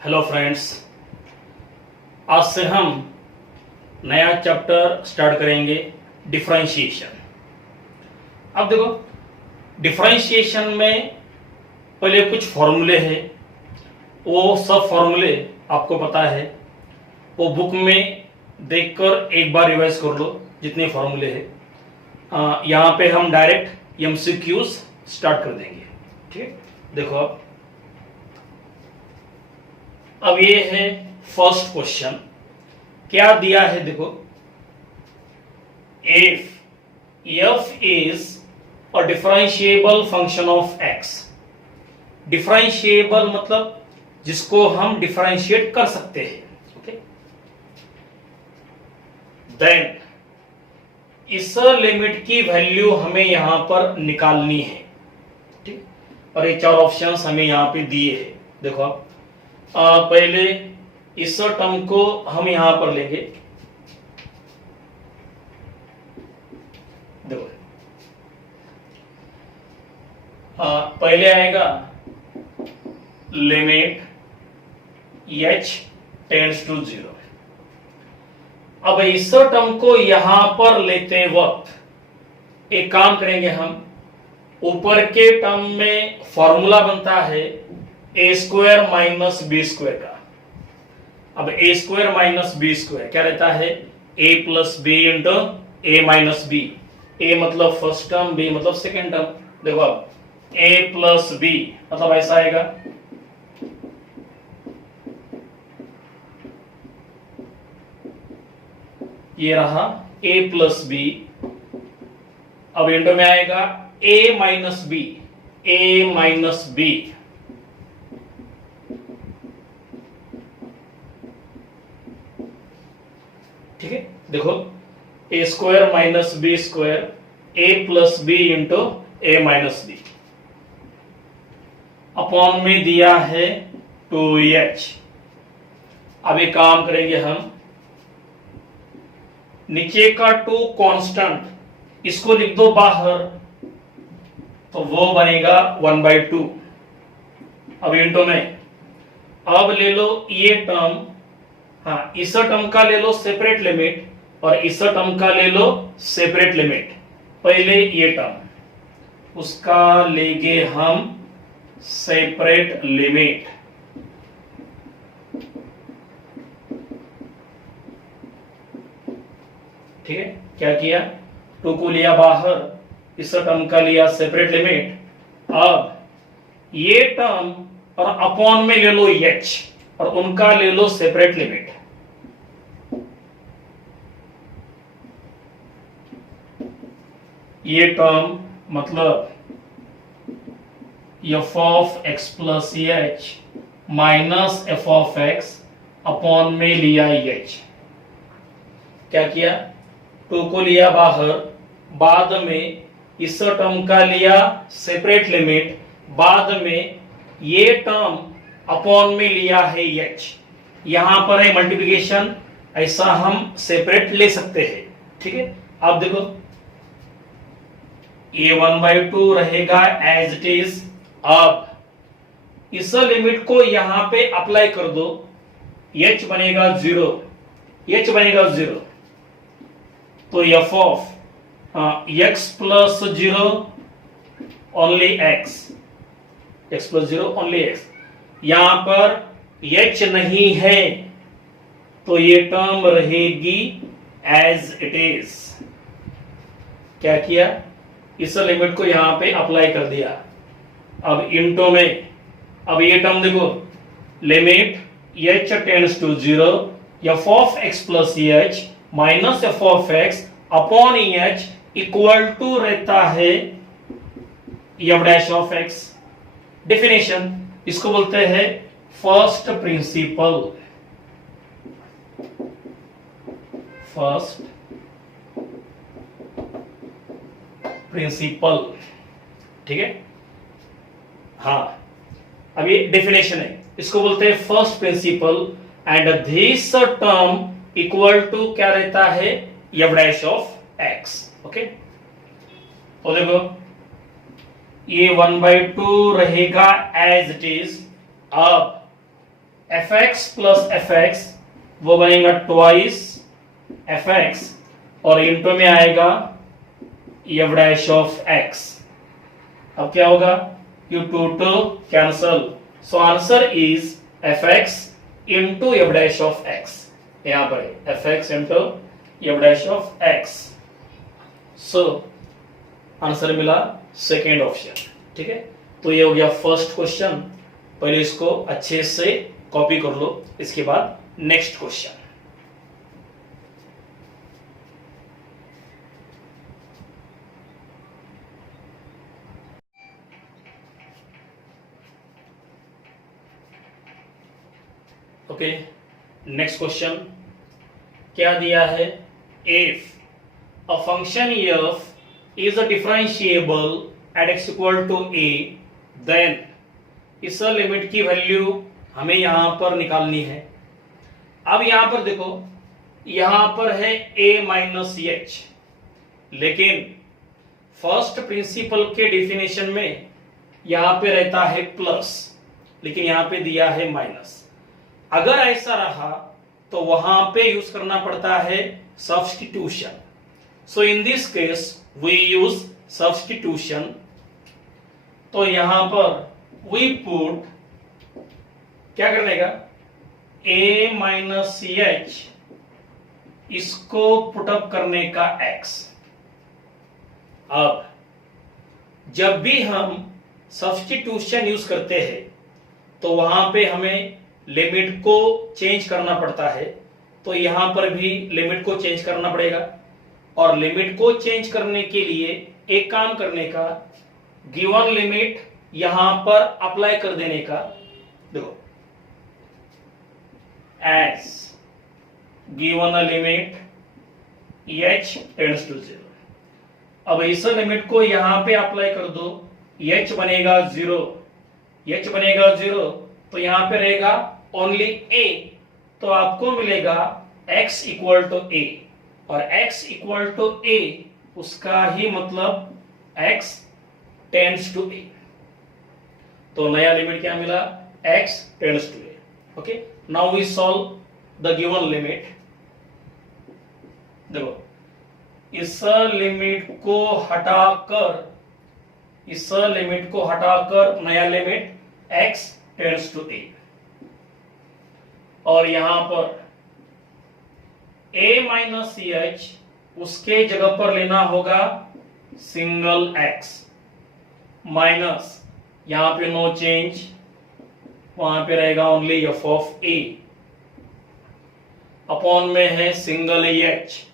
Hello friends, आज से हम नया चैप्टर स्टार्ट करेंगे डिफरेंशिएशन। अब देखो, डिफरेंशिएशन में पहले कुछ फॉर्मूले हैं, वो सब फॉर्मूले आपको पता है, वो बुक में देखकर एक बार रिवाइज कर लो जितने फॉर्मूले हैं। यहाँ पे हम डायरेक्ट एमसीक्यूज स्टार्ट कर देंगे। ठीक, देखो अब ये है फर्स्ट क्वेश्चन। क्या दिया है देखो, if f is a differentiable function of x। Differentiable मतलब जिसको हम डिफरेंशिएट कर सकते हैं। ओके, देन इस लिमिट की वैल्यू हमें यहां पर निकालनी है। ठीक, और ये चार ऑप्शंस हमें यहां पे दिए हैं। देखो आप पहले इस टर्म को हम यहां पर लेंगे। देखो पहले आएगा लिमिट h टेंड्स टू 0। अब इस टर्म को यहां पर लेते वक्त एक काम करेंगे हम, ऊपर के टर्म में फॉर्मूला बनता है ए स्क्वायर माइनस बी स्क्वायर का। अब ए स्क्वायर माइनस बी स्क्वायर क्या रहता है, ए प्लस बी इंटू ए माइनस बी। ए मतलब फर्स्ट टर्म, बी मतलब सेकेंड टर्म। देखो अब ए प्लस बी मतलब ऐसा आएगा, ये रहा ए प्लस बी। अब इंटू में आएगा ए माइनस बी, ए माइनस बी। ठीक है, देखो ए स्क्वायर माइनस बी स्क्वायर ए प्लस बी इंटू ए माइनस बी अपॉन में दिया है 2h। अब एक काम करेंगे हम, नीचे का 2 कांस्टेंट, इसको लिख दो बाहर, तो वो बनेगा 1/2। अब इंटू में अब ले लो ये टर्म, हाँ इस टर्म का ले लो सेपरेट लिमिट और इस टर्म का ले लो सेपरेट लिमिट। पहले ये टर्म, उसका लेंगे हम सेपरेट लिमिट। ठीक है, क्या किया, 2 को लिया बाहर, इस टर्म का लिया सेपरेट लिमिट। अब ये टर्म और अपॉन में ले लो h और उनका ले लो सेपरेट लिमिट। ये टर्म मतलब f of x plus h minus f of x upon में लिया h। क्या किया, 2 को लिया बाहर, बाद में इस टर्म का लिया सेपरेट लिमिट, बाद में ये टर्म अपॉन में लिया है h। यहां पर है मल्टीप्लिकेशन, ऐसा हम सेपरेट ले सकते हैं। ठीक है, अब देखो ये 1/2 रहेगा एज इट इज। अब इस लिमिट को यहां पे अप्लाई कर दो, h बनेगा 0, h बनेगा 0, तो f of x plus 0 only x, x plus 0 only x। यहां पर h नहीं है तो ये टर्म रहेगी एज इट इज। क्या किया, इस लिमिट को यहां पे अप्लाई कर दिया। अब इनटू में अब ये टर्म देखो, limit h tends to 0 f of x plus h minus f of x upon h equal to रहता है f dash of x। Definition इसको बोलते हैं फर्स्ट प्रिंसिपल। फर्स्ट प्रिंसिपल, ठीक है, हाँ अब ये डेफिनेशन है, इसको बोलते हैं first principle. And this term equal to क्या रहता है, f dash of x। Okay, तो देखो ये 1/2 रहेगा एज इट इज। अब f x plus f x वो बनेगा ट्वाइस एफ एक्स और इंटू में आएगा एफ डैश ऑफ एक्स। अब क्या होगा, you two two cancel, so answer is f x into f dash of x. यहां पर f x into f dash of x. So answer मिला second option. ठीक है, तो ये हो गया फर्स्ट क्वेश्चन। पहले इसको अच्छे से कॉपी कर लो, इसके बाद next question. Okay, next question क्या दिया है, if a function f is a differentiable at x equal to a then इस लिमिट की वैल्यू हमें यहां पर निकालनी है। अब यहां पर देखो, यहां पर है a माइनस एच, लेकिन फर्स्ट प्रिंसिपल के डिफिनेशन में यहां पे रहता है प्लस, लेकिन यहां पे दिया है माइनस। अगर ऐसा रहा तो वहां पे यूज करना पड़ता है substitution. So in this case we use substitution. तो यहां पर वी पुट क्या करने का, a माइनस एच, इसको पुटअप करने का x। अब जब भी हम सब्स्टिट्यूशन यूज करते हैं तो वहां पे हमें लिमिट को चेंज करना पड़ता है, तो यहां पर भी लिमिट को चेंज करना पड़ेगा। और लिमिट को चेंज करने के लिए एक काम करने का, गिवन लिमिट यहां पर अप्लाई कर देने का। देखो, as given limit h tends to 0। अब इस लिमिट को यहां पे अप्लाई कर दो, h बनेगा 0, h बनेगा 0, तो यहां पे रहेगा ओनली a, तो आपको मिलेगा x इक्वल टू a, और x इक्वल टू a उसका ही मतलब x टेंड्स टू a। तो नया लिमिट क्या मिला, x tends to a। Okay, now we solve the given limit. देखो, इस लिमिट को हटाकर नया limit x tends to a, और यहां पर a माइनस एच, उसके जगह पर लेना होगा सिंगल x, माइनस यहां पे नो चेंज, वहां पे रहेगा only f of a, upon में है सिंगल एच।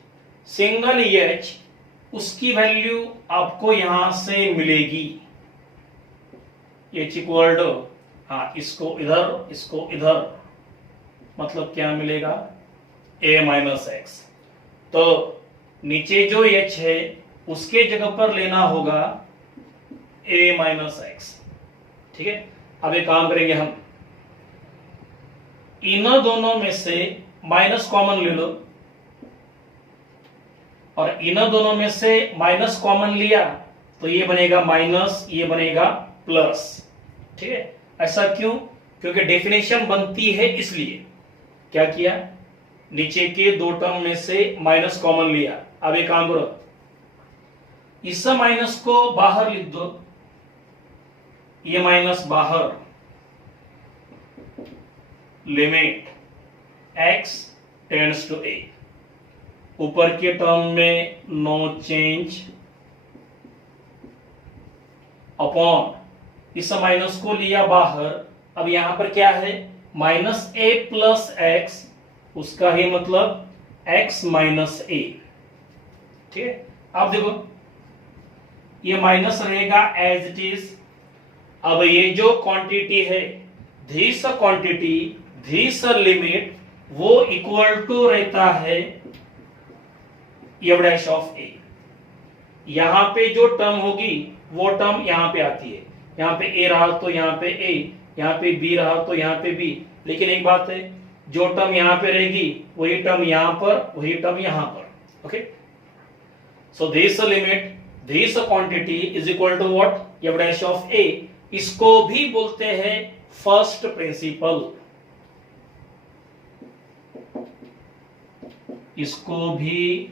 सिंगल एच उसकी वैल्यू आपको यहां से मिलेगी, एच इक्वल टू, हाँ, इसको इधर, मतलब क्या मिलेगा, a माइनस एक्स। तो नीचे जो h है उसके जगह पर लेना होगा a माइनस एक्स। ठीक है, अब एक काम करेंगे हम, इन दोनों में से माइनस कॉमन ले लो, और इन दोनों में से माइनस कॉमन लिया तो ये बनेगा माइनस, ये बनेगा प्लस। ठीक है, ऐसा क्यों, क्योंकि डेफिनेशन बनती है, इसलिए क्या किया, नीचे के दो टर्म में से माइनस कॉमन लिया। अब एक काम करो, इस माइनस को बाहर लिख दो, ये माइनस बाहर, limit x tends to a, ऊपर के टर्म में नो चेंज, अपॉन इस माइनस को लिया बाहर। अब यहां पर क्या है, माइनस a प्लस एक्स, उसका ही मतलब x माइनस a। ठीक है, अब देखो ये माइनस रहेगा एज इट इज। अब ये जो क्वांटिटी है, दिस क्वांटिटी, दिस लिमिट, वो इक्वल टू रहता है एफ डैश ऑफ a। यहां पे जो टर्म होगी वो टर्म यहां पे आती है, यहां पे a रहा तो यहां पे a, यहां पे b रहा तो यहां पे b। लेकिन एक बात है, जो टर्म यहां पे रहेगी वही टर्म यहां पर, वही टर्म यहां पर। Okay, so this limit, this quantity is equal to what, f dash of a। इसको भी बोलते हैं फर्स्ट प्रिंसिपल। इसको भी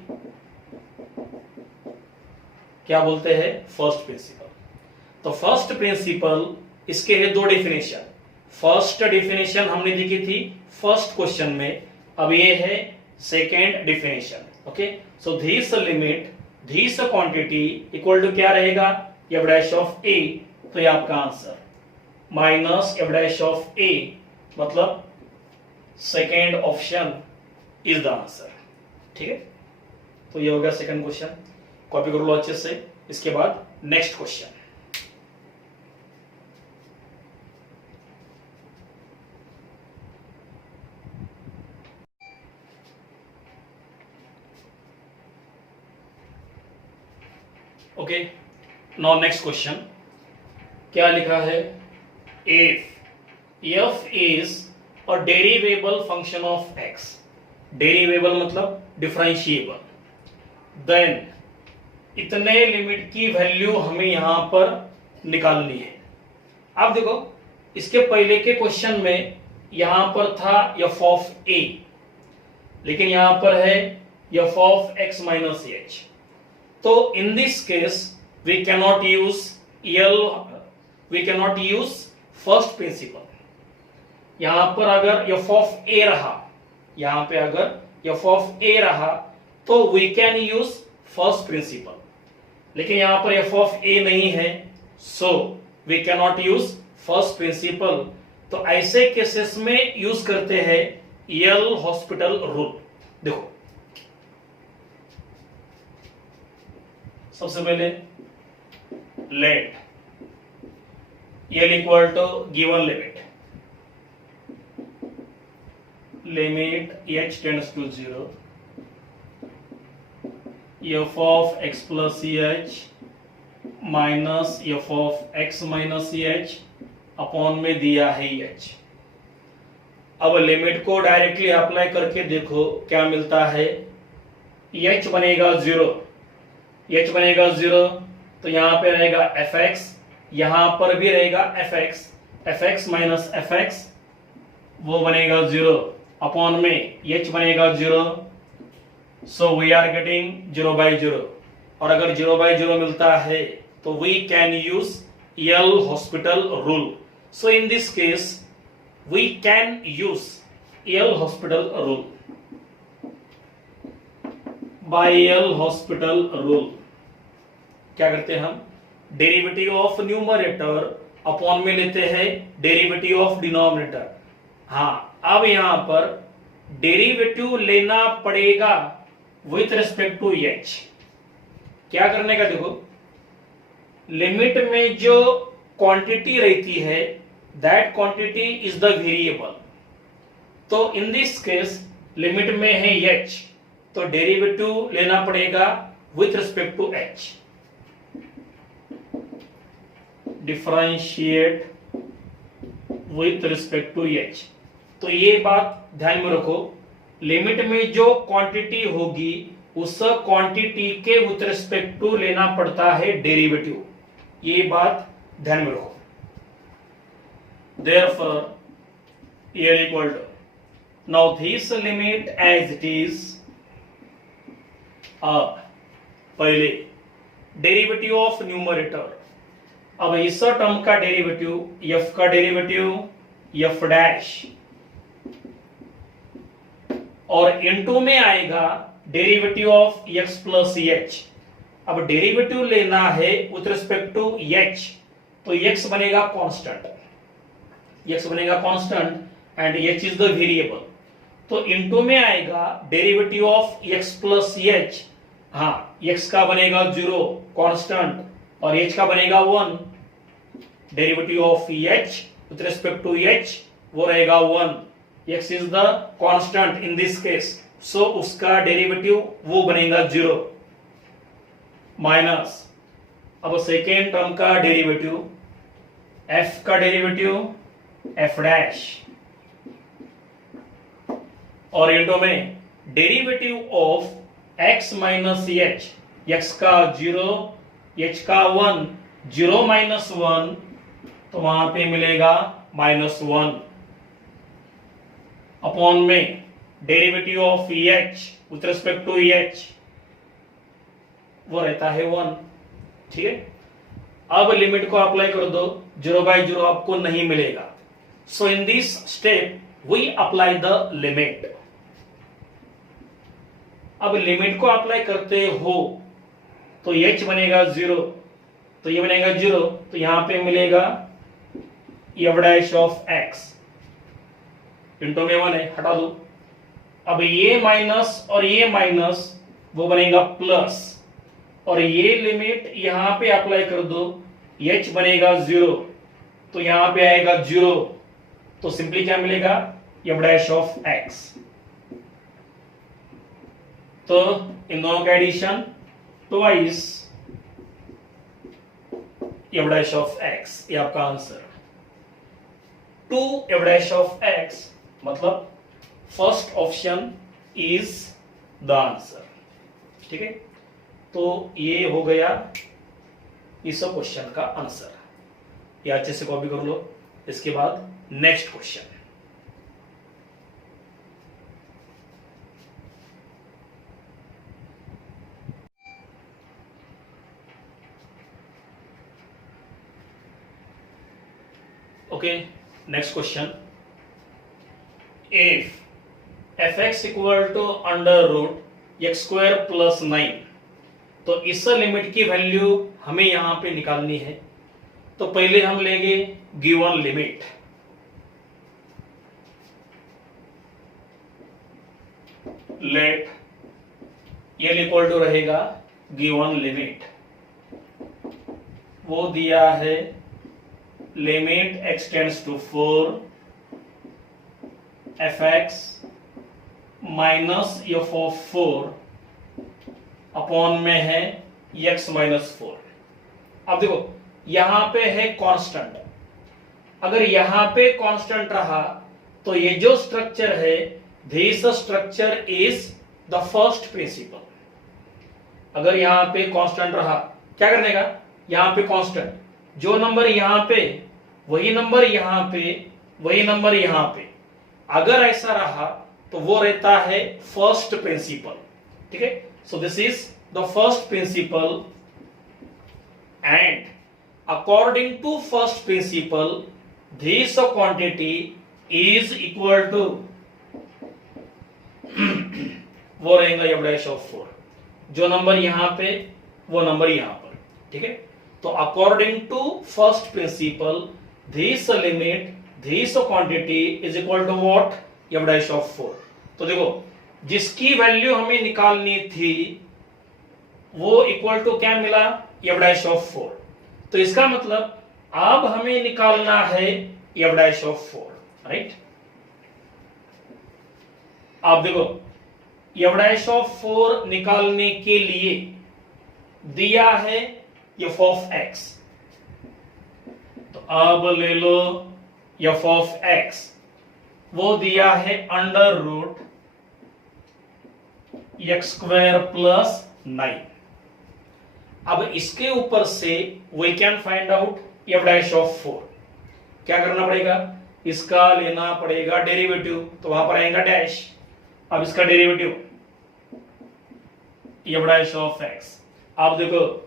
क्या बोलते हैं, फर्स्ट प्रिंसिपल। तो फर्स्ट प्रिंसिपल, इसके है दो डेफिनेशन। फर्स्ट डेफिनेशन हमने देखी थी फर्स्ट क्वेश्चन में, अब ये है second definition. Okay, so this limit, this quantity equal to क्या रहेगा, एफ डैश ऑफ ए। तो ये आपका answer minus F dash of A, मतलब second option is the answer. ठीक है, तो ये हो गया सेकंड क्वेश्चन, कॉपी कर लो अच्छे से। इसके बाद next question, okay. Now next question क्या लिखा है, if F is a derivable function of X, derivable मतलब डिफरेंशिएबल, देन इतने लिमिट की वैल्यू हमें यहां पर निकालनी है। अब देखो, इसके पहले के क्वेश्चन में यहां पर था एफ ऑफ ए, लेकिन यहां पर है F of x minus H. तो in this case we cannot use we cannot use first principle. यहां पर अगर एफ ऑफ ए रहा, यहां पे अगर एफ ऑफ ए रहा तो we can use first principle, लेकिन यहां पर एफ ऑफ ए नहीं है, so we cannot use first principle. तो ऐसे केसेस में यूज करते हैं यल हॉस्पिटल रूल। देखो, सबसे पहले let L equal to given limit h tends to 0, f of x plus h minus F of x minus h upon में दिया है h। अब लिमिट को डायरेक्टली अप्लाई करके देखो क्या मिलता है, h बनेगा 0, h बनेगा 0, तो यहां पे रहेगा fx, यहां पर भी रहेगा fx माइनस fx, वो बनेगा 0 अपॉन में h बनेगा 0, so we are getting 0 by 0। और अगर 0 by 0 मिलता है तो we can use L'Hospital rule. So in this case we can use L'Hospital rule. By L'Hospital rule क्या करते हैं हम, डेरिवेटिव ऑफ न्यूमरेटर अपॉन में लेते हैं डेरिवेटिव ऑफ डिनोमिनेटर। हाँ, अब यहां पर डेरिवेटिव लेना पड़ेगा विथ रिस्पेक्ट टू h। क्या करने का, देखो लिमिट में जो क्वांटिटी रहती है that quantity is the variable. तो इन दिस केस लिमिट में है h, तो डेरिवेटिव लेना पड़ेगा with respect to h। Differentiate with respect to h। तो ये बात ध्यान में रखो, लिमिट में जो क्वांटिटी होगी उस क्वांटिटी के विथ रिस्पेक्ट टू लेना पड़ता है डेरिवेटिव, ये बात ध्यान में रखो। Therefore here equal to, now this limit as it is, अब पहले डेरिवेटिव ऑफ न्यूमरेटर, अब इस टर्म का डेरिवेटिव f का डेरिवेटिव f डैश, और इनटू में आएगा derivative of x plus H. अब डेरिवेटिव लेना है विथ रिस्पेक्ट टू h, तो x बनेगा कांस्टेंट, x बनेगा constant and h is the variable. तो इनटू में आएगा derivative of x plus H. हाँ, x का बनेगा 0 कांस्टेंट और h का बनेगा 1। Derivative of h with respect to h वो रहेगा 1, x is the constant in this case, so उसका डेरिवेटिव वो बनेगा 0 माइनस, अब सेकेंड टर्म का डेरिवेटिव f का डेरिवेटिव f डैश, और इनटू में derivative of x minus h, x का 0 h का 1, 0 माइनस 1, तो वहां पे मिलेगा -1 अपॉन में derivative of h with respect to h वो रहता है 1। ठीक है, अब लिमिट को अप्लाई कर दो, 0/0 आपको नहीं मिलेगा। So in this step we apply the limit. अब लिमिट को अप्लाई करते हो तो h बनेगा 0, तो ये बनेगा 0, तो यहां पे मिलेगा F dash of x into में 1 है, हटा दो। अब ये माइनस और ये माइनस वो बनेगा प्लस, और ये लिमिट यहां पे अप्लाई कर दो, h बनेगा 0, तो यहां पे आएगा 0, तो सिंपली क्या मिलेगा एफ डैश ऑफ x। तो इन दोनों का addition twice f dash of x, ये आपका answer. 2 f dash of x मतलब first option is the answer. ठीक है, तो ये हो गया इस क्वेश्चन का आंसर। ये अच्छे से कॉपी कर लो। इसके बाद next question, okay next question, if fx equal to under root x square plus 9, तो इस लिमिट की वैल्यू हमें यहां पे निकालनी है। तो पहले हम लेंगे given limit, let L equal to रहेगा गिवन लिमिट, वो दिया है limit x tends to 4 fx minus F of 4 upon में है x माइनस 4। अब देखो यहां पे है कांस्टेंट, अगर यहां पे कांस्टेंट रहा तो ये जो स्ट्रक्चर है this structure is the first principal. अगर यहां पे कांस्टेंट रहा, क्या करने का, यहां पे कांस्टेंट, जो नंबर यहां पे वही नंबर यहां पे वही नंबर यहां पे, अगर ऐसा रहा तो वो रहता है फर्स्ट प्रिंसिपल। ठीक है, so this is the first principle and according to first principle this quantity is equal to वो रहेगा एफ डैश ऑफ 4, जो नंबर यहां पे वो नंबर यहां पर। ठीक है, तो according to first principle this limit this quantity is equal to what f dash of 4। तो देखो जिसकी वैल्यू हमें निकालनी थी वो इक्वल टू क्या मिला, एफ डैश ऑफ 4। तो इसका मतलब अब हमें निकालना है एफ डैश ऑफ 4, राइट। आप देखो एफ डैश ऑफ 4 निकालने के लिए दिया है एफ ऑफ एक्स, तो अब ले लो एफ ऑफ एक्स, वो दिया है under root x square plus 9। अब इसके ऊपर से we can find out f dash of 4। क्या करना पड़ेगा, इसका लेना पड़ेगा डेरिवेटिव, तो वहां पर आएगा डैश। अब इसका derivative f dash of x, आप देखो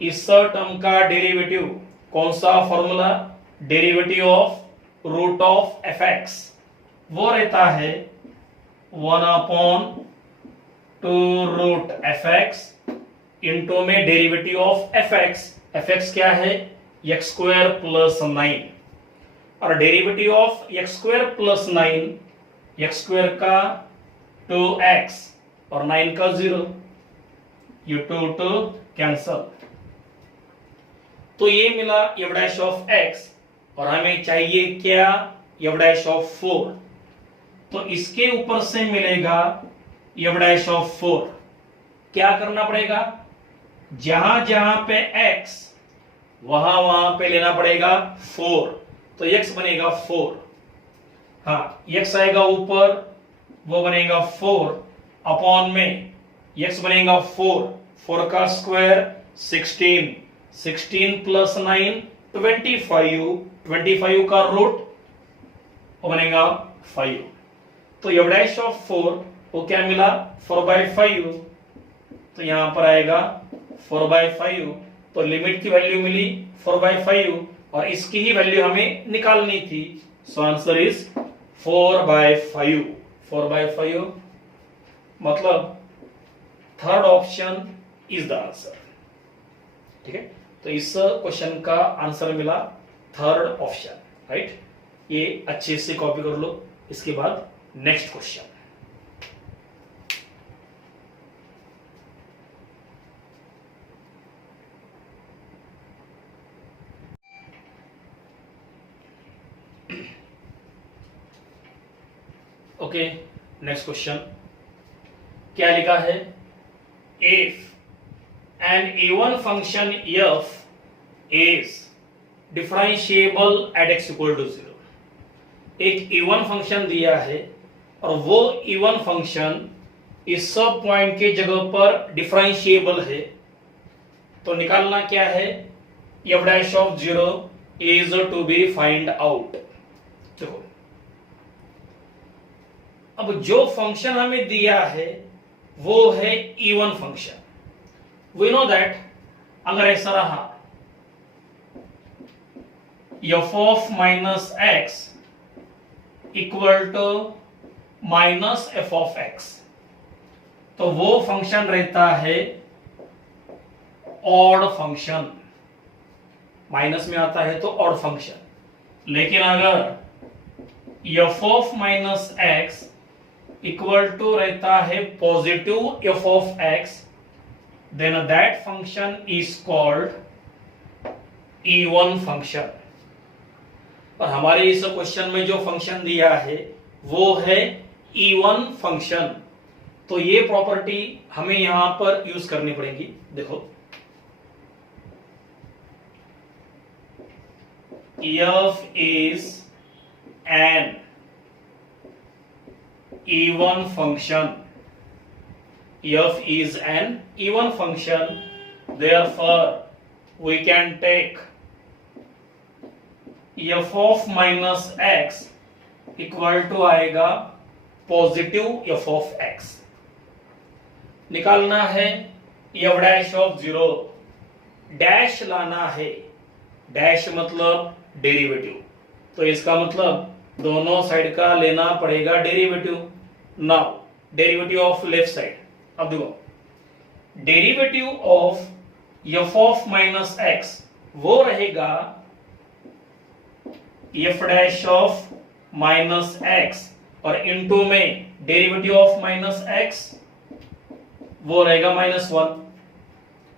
इस टर्म का डेरिवेटिव कौन सा formula, derivative of root of f x, वो रहता है 1/2 रूट एफ एक्स इंटू में डेरिवेटिव ऑफ एफ एक्स क्या है एक्स स्क्वायर प्लस 9, और derivative of x square plus 9, x square का 2x और 9 का 0, ये 2 कैंसल, तो ये मिला एफ डैश ऑफ एक्स, और हमें चाहिए क्या, एफ डैश ऑफ 4। तो इसके ऊपर से मिलेगा एफ डैश ऑफ 4। क्या करना पड़ेगा, जहां जहां पे x वहां वहां पे लेना पड़ेगा 4, तो x बनेगा 4, हाँ x आएगा ऊपर, वो बनेगा 4 अपॉन में x बनेगा 4 का स्क्वायर 16 प्लस 9 25 का रूट वो बनेगा 5। तो एफ डैश ऑफ 4 वो क्या मिला 4/5, तो यहां पर आएगा 4/5, तो लिमिट की वैल्यू मिली 4/5 और इसकी ही वैल्यू हमें निकालनी थी, सो आंसर इज 4/5। 4/5 मतलब third option is the answer. ठीक है, तो इस क्वेश्चन का आंसर मिला थर्ड ऑप्शन, राइट। ये अच्छे से कॉपी कर लो। इसके बाद next question, okay. Next question क्या लिखा है, if an even function f is differentiable at x equal to 0। एक इवन फंक्शन दिया है और वो इवन फंक्शन इस सब पॉइंट के जगह पर डिफरेंशिएबल है, तो निकालना क्या है, f dash of 0 is to be find out. देखो अब जो फंक्शन हमें दिया है वो है even function. We know that अगर ऐसा रहा f of minus x equal to minus F of x, तो वो फंक्शन रहता है ऑड फंक्शन, माइनस में आता है तो ऑड फंक्शन। लेकिन अगर f of minus x equal to रहता है positive f of x, then that function is called even function। और हमारे इस क्वेश्चन में जो फंक्शन दिया है वो है इवन फंक्शन, तो ये प्रॉपर्टी हमें यहां पर यूज करनी पड़ेगी। देखो f is an even function, f is an even function, therefore we can take f of minus x equal to आएगा पॉजिटिव f of x। निकालना है f डैश ऑफ 0, डैश लाना है, डैश मतलब डेरिवेटिव, तो इसका मतलब दोनों साइड का लेना पड़ेगा derivative. Now derivative of left side, अब देखो derivative of f of minus x वो रहेगा f dash of minus X और इनटू में डेरिवेटिव ऑफ माइनस एक्स वो रहेगा -1।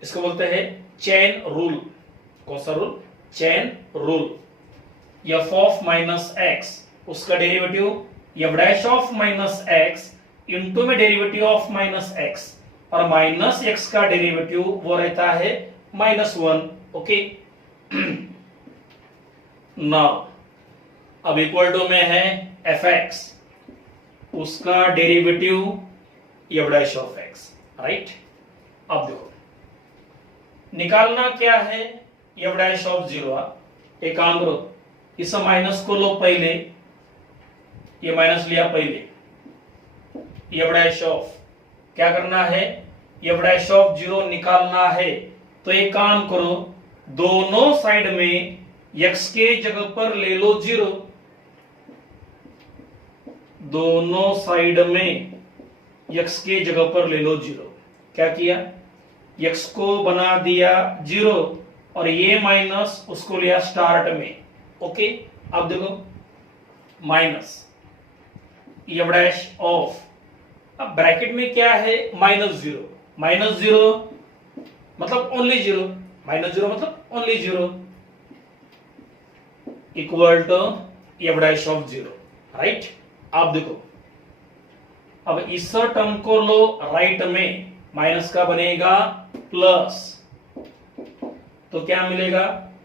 इसको बोलते हैं चेन रूल। कौन सा rule? Chain rule. f of minus X उसका derivative f dash of minus X into में डेरिवेटिव ऑफ माइनस एक्स और माइनस एक्स का डेरिवेटिव वो रहता है -1। ओके, नाउ अब इक्वल टू में है fx, उसका derivative f dash of x, right. अब देखो निकालना क्या है f डैश ऑफ 0। एक काम करो, इस माइनस को लो पहले, ये माइनस लिया पहले, f डैश ऑफ क्या करना है, f डैश ऑफ 0 निकालना है। तो एक काम करो, दोनों साइड में x के जगह पर ले लो 0, दोनों साइड में x के जगह पर ले लो 0। क्या किया, x को बना दिया 0 और ये माइनस उसको लिया स्टार्ट में। ओके, अब देखो माइनस f डैश ऑफ, अब ब्रैकेट में क्या है -0, -0 मतलब ओनली 0, -0 मतलब only 0 equal to f dash of 0, right. आप देखो अब इस टर्म को लो राइट में, माइनस का बनेगा प्लस, तो क्या मिलेगा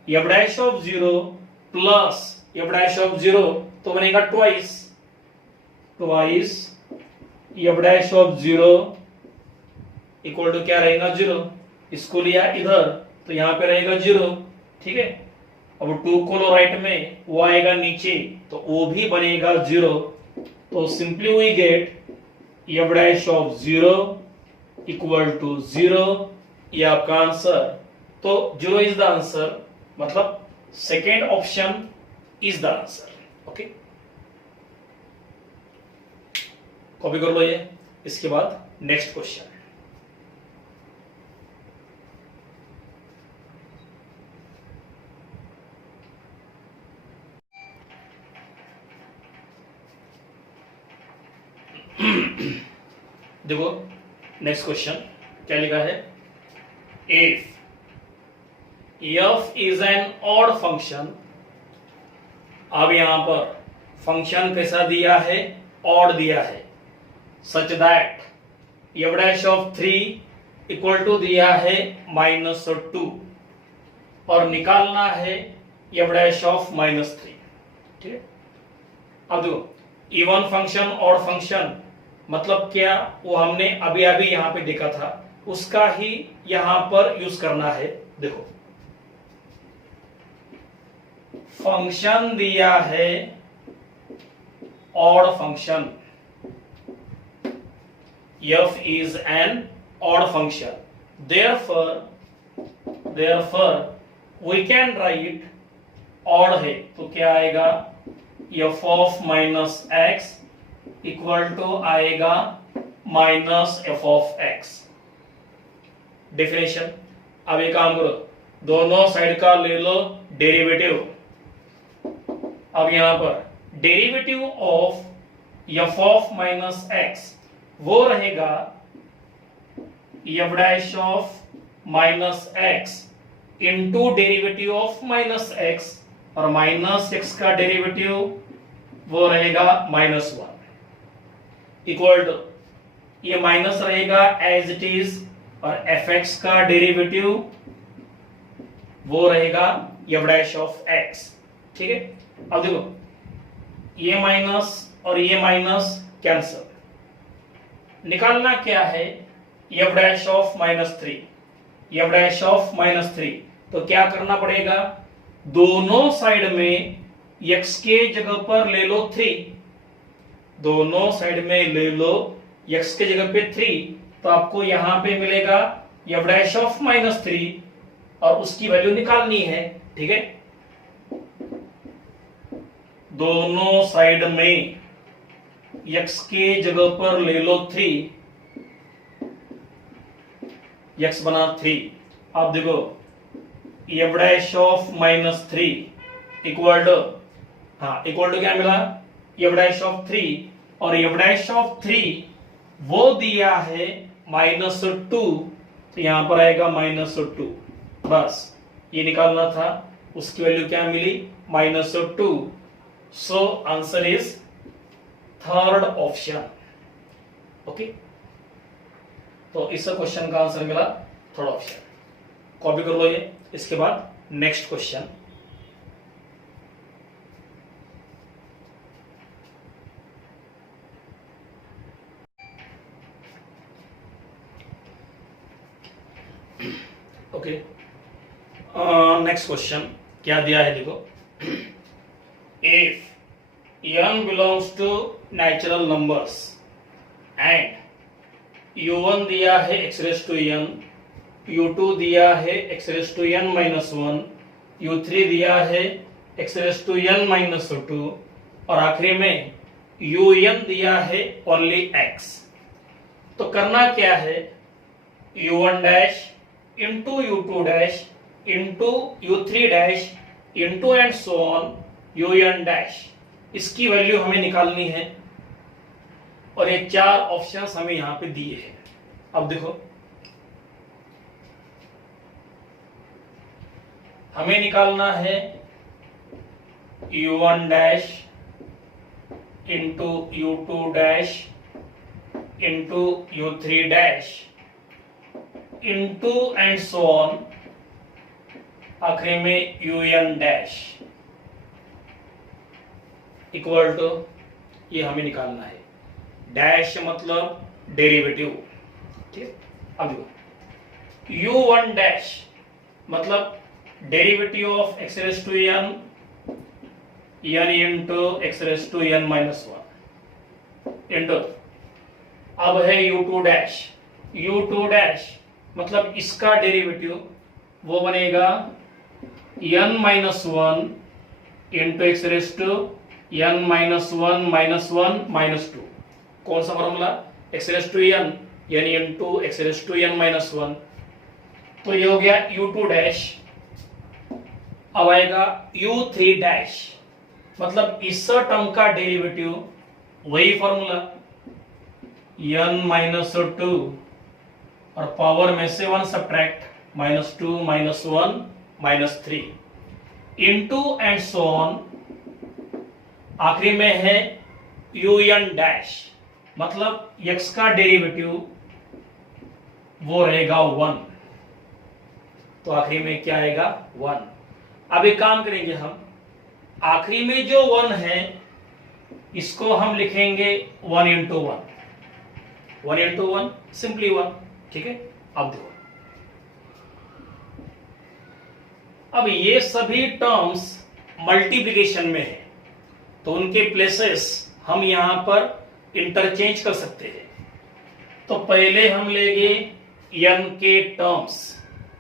f dash of 0 plus f dash of 0 तो बनेगा twice f dash of 0 equal to क्या रहेगा 0। इसको लिया इधर तो यहां पे रहेगा 0, ठीक है। अब 2 को लो राइट में, वो आएगा नीचे तो वो भी बनेगा 0। तो simply we get f dash of 0 equal to 0, ये आपका आंसर। तो 0 इज द आंसर, मतलब second option is the answer. Okay, copy कर लो ये। इसके बाद नेक्स्ट क्वेश्चन। देखो नेक्स्ट क्वेश्चन क्या लिखा है, if f is an odd function. अब यहां पर फंक्शन कैसा दिया है, ऑड दिया है, such that f dash of 3 equal to दिया है -2 और निकालना है f डैश ऑफ -3। ठीक है, अब देखो इवन फंक्शन ऑड फंक्शन मतलब क्या, वो हमने अभी अभी यहां पे देखा था, उसका ही यहां पर यूज करना है। देखो फंक्शन दिया है odd function, f is an odd function, therefore we can write odd है तो क्या आएगा, f of minus x equal to आएगा minus F of X. Definition, अब एक काम करो, दोनों साइड का ले लो डेरिवेटिव। अब यहां पर derivative of F of minus x वो रहेगा F dash of minus x into derivative of minus X, और माइनस एक्स का डेरिवेटिव वो रहेगा -1 इक्वल टू, ये माइनस रहेगा एज इट इज, और एफ एक्स का डेरिवेटिव वो रहेगा एफ डैश ऑफ एक्स। ठीक है, अब देखो ये माइनस और ये माइनस कैंसल, निकालना क्या है F dash of -3, F dash of -3। तो क्या करना पड़ेगा, दोनों साइड में x के जगह पर ले लो 3, दोनों साइड में ले लो x के जगह पे 3, तो आपको यहां पे मिलेगा f डैश ऑफ -3 और उसकी वैल्यू निकालनी है। ठीक है, दोनों साइड में x के जगह पर ले लो 3, x बना 3। अब देखो f dash of -3 equal to, हाँ इक्वल टू क्या मिला, f डैश ऑफ 3, और f डैश ऑफ 3 वो दिया है -2, तो यहां पर आएगा -2, बस ये निकालना था, उसकी वैल्यू क्या मिली -2। सो answer is third option. Okay, तो इस क्वेश्चन का आंसर मिला थर्ड ऑप्शन। कॉपी कर लो ये। इसके बाद next question, okay next question क्या दिया है, देखो if n belongs to natural numbers and u1 दिया है x raise to n, u2 दिया है x raise to n -1, u3 दिया है x रेज टू n -2, और आखिरी में un दिया है ओनली x। तो करना क्या है, u1 dash into u2 dash into u3 dash into and so on un dash, इसकी वैल्यू हमें निकालनी है, और ये 4 ऑप्शंस हमें यहां पे दिए हैं। अब देखो हमें निकालना है u1 dash into u2 dash into u3 dash into and so on, आखिरी में un डैश इक्वल टू, ये हमें निकालना है, डैश मतलब डेरिवेटिव। ठीक, अब u1 डैश मतलब derivative of x raise to n into x raise to n -1, into, अब है u2 डैश, u2 डैश मतलब इसका डेरिवेटिव वो बनेगा n minus one into x raise to n minus one minus two. कौन सा formula? X raise to n into x raise to n minus one. तो ये हो गया u2 डैश। अब आएगा u3 डैश मतलब इस टर्म का डेरिवेटिव, वही फॉर्मूला n माइनस टू और पावर में से one subtract minus two minus one minus three into and so on. आखिरी में है un डैश मतलब x का डेरिवेटिव वो रहेगा वन। तो आखिरी में क्या आएगा? वन। अब एक काम करेंगे हम, आखिरी में जो वन है इसको हम लिखेंगे one into one, one into one simply one. ठीक है, अब देखो, अब ये सभी टर्म्स मल्टीप्लिकेशन में है तो उनके प्लेसेस हम यहां पर इंटरचेंज कर सकते हैं। तो पहले हम लेंगे n के टर्म्स,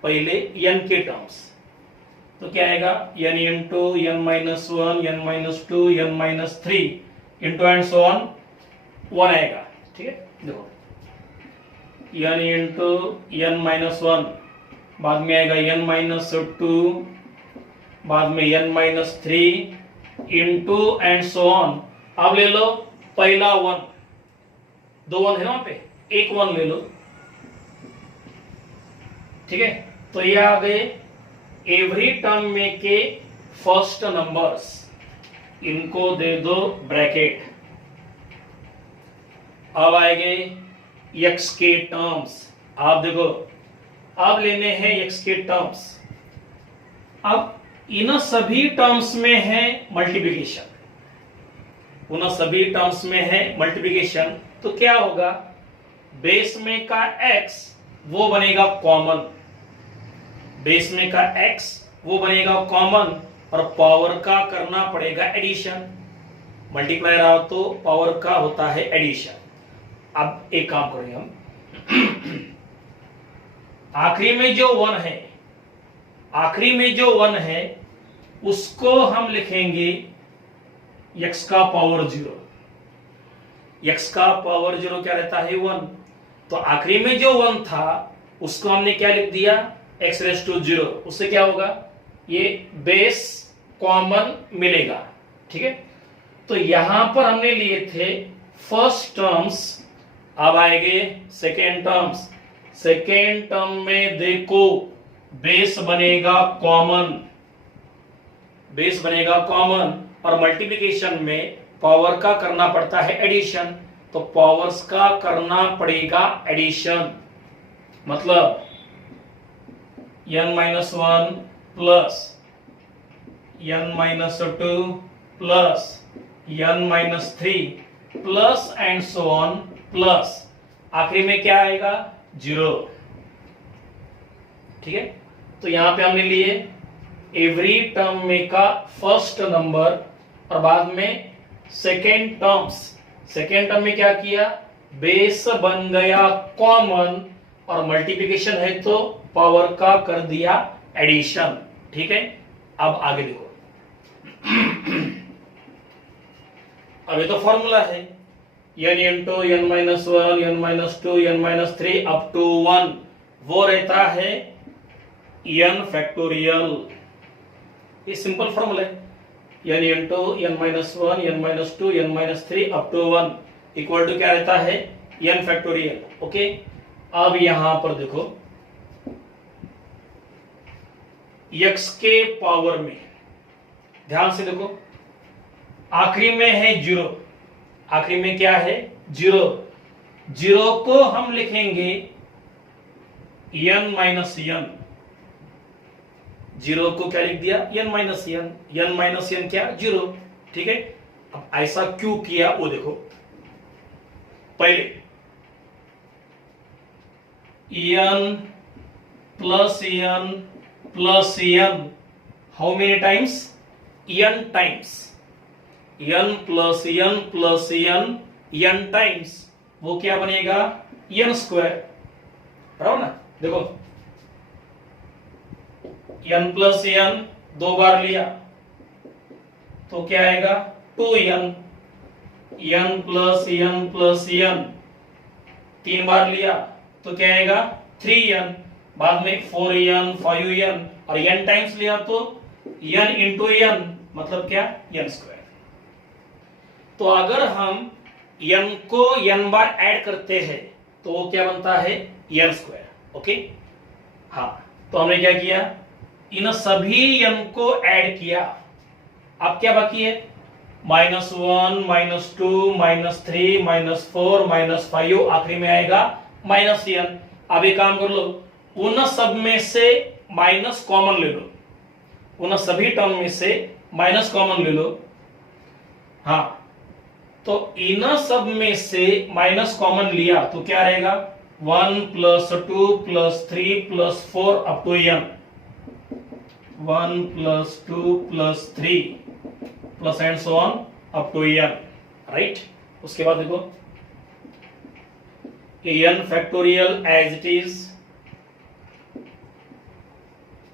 पहले n के टर्म्स। तो क्या आएगा? n into n minus one, n minus two, n minus three into and so on one आएगा। ठीक है, देखो n into n minus one, बाद में आएगा n माइनस टू, बाद में n minus three into and so on. अब ले लो पहला वन, दो वन है ना वहां पे, एक वन ले लो। ठीक है, तो ये आ गए एवरी टर्म में के फर्स्ट नंबर्स, इनको दे दो ब्रैकेट। अब आएंगे x के टर्म्स, आप देखो अब लेने हैं x के टर्म्स। अब इन सभी टर्म्स में है मल्टीप्लिकेशन, उन सभी टर्म्स में है मल्टीप्लिकेशन। तो क्या होगा? बेस में का x वो बनेगा कॉमन, बेस में का x वो बनेगा कॉमन और पावर का करना पड़ेगा एडिशन। मल्टीप्लाई रहा तो पावर का होता है एडिशन। अब एक काम करेंगे हम, आखिरी में जो वन है, आखिरी में जो वन है उसको हम लिखेंगे x का पावर जीरो। x का पावर जीरो क्या रहता है? वन। तो आखिरी में जो वन था उसको हमने क्या लिख दिया? x raise to zero. उससे क्या होगा? ये बेस कॉमन मिलेगा। ठीक है, तो यहां पर हमने लिए थे फर्स्ट टर्म्स। अब आएंगे सेकेंड टर्म्स। सेकेंड टर्म में देखो बेस बनेगा कॉमन, बेस बनेगा कॉमन और मल्टीप्लिकेशन में पावर का करना पड़ता है एडिशन। तो पावर्स का करना पड़ेगा एडिशन, मतलब n minus one plus n minus two plus n minus three plus and so on plus आखिरी में क्या आएगा? जीरो। ठीक है, तो यहां पे हमने लिए एवरी टर्म में का फर्स्ट नंबर और बाद में सेकेंड टर्म्स। सेकेंड टर्म में क्या किया? बेस बन गया कॉमन और मल्टीप्लिकेशन है तो पावर का कर दिया एडिशन। ठीक है, अब आगे देखो, अब ये तो फॉर्मूला है n into n minus one, n minus two, n minus three up to one, वो रहता है n फैक्टोरियल। ये सिंपल फॉर्मूला है n into n minus one, n minus two, n minus three up to one equal to क्या रहता है? n factorial. Okay, अब यहां पर देखो x के पावर में ध्यान से देखो, आखिरी में है जीरो, आखिरी में क्या है? जीरो। जीरो को हम लिखेंगे n माइनस n, जीरो को क्या लिख दिया? n minus n, n minus n क्या? जीरो। ठीक है, अब ऐसा क्यों किया वो देखो। पहले n plus n plus n, how many times? n times. n plus n plus n n times, वो क्या बनेगा n स्क्वायर, बराबर ना। देखो n प्लस n 2 बार लिया तो क्या आएगा 2n, n प्लस n 3 बार लिया तो क्या आएगा 3n, बाद में 4n 5n और n टाइम्स लिया तो n इंटू n मतलब क्या n स्क्वायर। तो अगर हम n को n बार ऐड करते हैं तो वो क्या बनता है n स्क्वायर। ओके हाँ, तो हमने क्या किया, इन सभी n को ऐड किया। अब क्या बाकी है, -1 -2 -3 -4 -5, आखिरी में आएगा -n। अब एक काम कर लो, उन सब में से माइनस कॉमन ले लो, उन सभी टर्म में से माइनस कॉमन ले लो। हाँ, तो इन सब में से माइनस कॉमन लिया तो क्या रहेगा 1 + 2 + 3 + 4 up to n, 1 + 2 + 3 + and so on up to n, right. उसके बाद देखो n factorial as it is,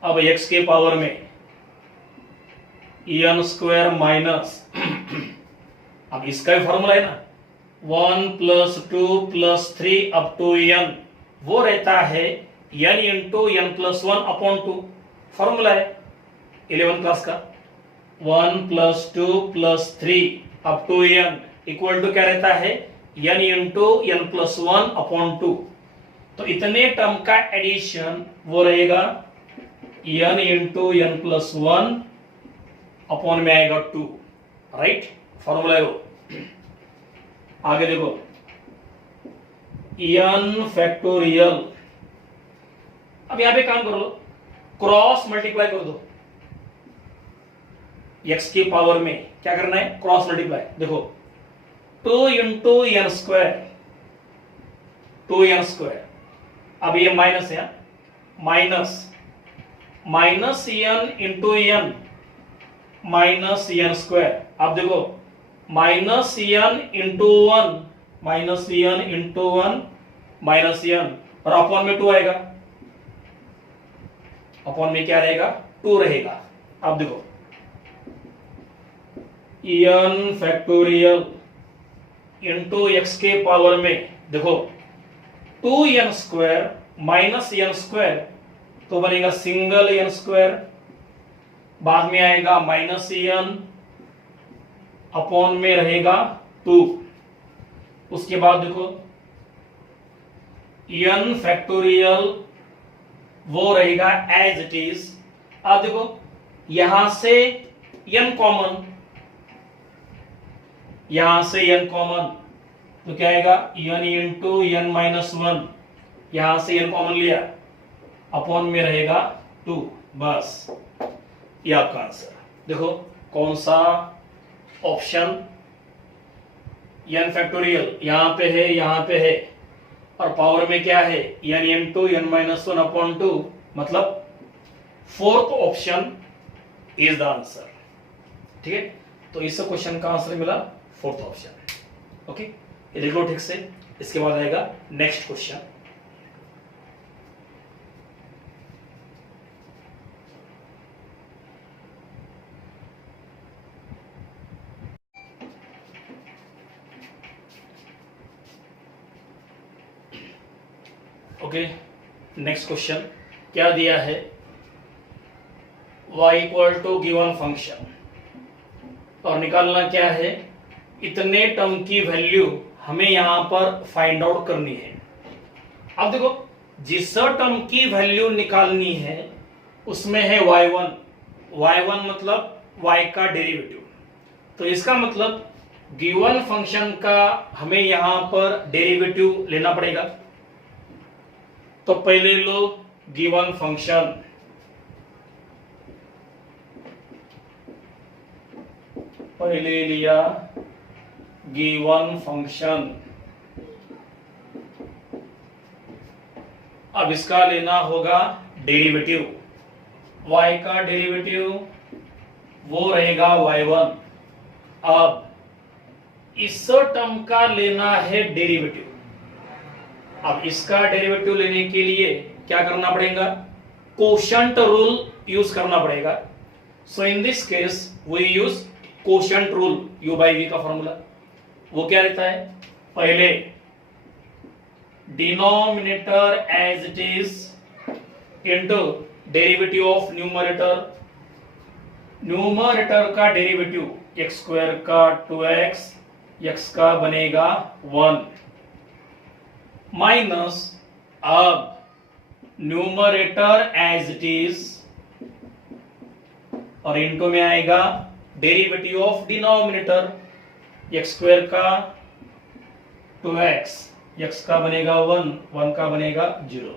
अब x के पावर में n स्क्वायर माइनस अब इसका भी फॉर्मूला है ना 1 + 2 + 3 अप टू n, वो रहता है n into n + 1 upon 2, formula है 11 क्लास का। 1 + 2 + 3 up to n equal to क्या रहता है n इंटू n + 1 अपॉन 2। तो इतने टर्म का एडिशन वो रहेगा n इंटू n + 1 अपॉन में आएगा 2, राइट, फॉर्मूला है वो। आगे देखो n फैक्टोरियल, अब यहां पे काम कर लो, क्रॉस मल्टीप्लाई कर दो, x की पावर में क्या करना है क्रॉस मल्टीप्लाई। देखो 2 into n square, 2n square, अब ये माइनस है, minus n into n minus n square. अब देखो -n into 1 -n into 1 -n और अपॉन में 2 आएगा, अपॉन में क्या रहेगा 2 रहेगा। अब देखो n फैक्टोरियल इंटू x के पावर में, देखो 2n square minus n square तो बनेगा सिंगल n स्क्वायर, बाद में आएगा -n अपॉन में रहेगा 2। उसके बाद देखो n फैक्टोरियल वो रहेगा एज इट इज। अब देखो यहां से n कॉमन, यहां से n कॉमन तो क्या आएगा n इंटू n -1, यहां से n कॉमन लिया, अपॉन में रहेगा 2, बस ये आपका आंसर। देखो कौन सा ऑप्शन, n फैक्टोरियल यहां पे है, यहां पे है, और पावर में क्या है n इंटू n -1 अपॉन 2, मतलब fourth option is the answer. ठीक है, तो इस क्वेश्चन का आंसर मिला फोर्थ ऑप्शन। ओके, ये देख लो ठीक से। इसके बाद आएगा next question. Okay, next question क्या दिया है, y equal to given function, और निकालना क्या है इतने टर्म की वैल्यू हमें यहां पर फाइंड आउट करनी है। अब देखो जिस टर्म की वैल्यू निकालनी है उसमें है y1, y1 मतलब y का डेरिवेटिव, तो इसका मतलब गिवन फंक्शन का हमें यहां पर डेरिवेटिव लेना पड़ेगा। तो पहले लो गिवन फंक्शन, पहले लिया गिवन फंक्शन, अब इसका लेना होगा डेरिवेटिव, y का डेरिवेटिव वो रहेगा y1। अब इस टर्म का लेना है डेरिवेटिव। अब इसका डेरिवेटिव लेने के लिए क्या करना पड़ेगा, कोशंट रूल यूज करना पड़ेगा। So in this case we use quotient rule, u by v का फॉर्मूला। वो क्या रहता है, पहले denominator as it is into derivative of numerator. Numerator का डेरिवेटिव एक्स स्क्वायर का 2x, x का बनेगा 1 माइनस, अब न्यूमरेटर एज इट इज और इनटू में आएगा derivative of denominator, X square का 2x, x का बनेगा 1, 1 का बनेगा 0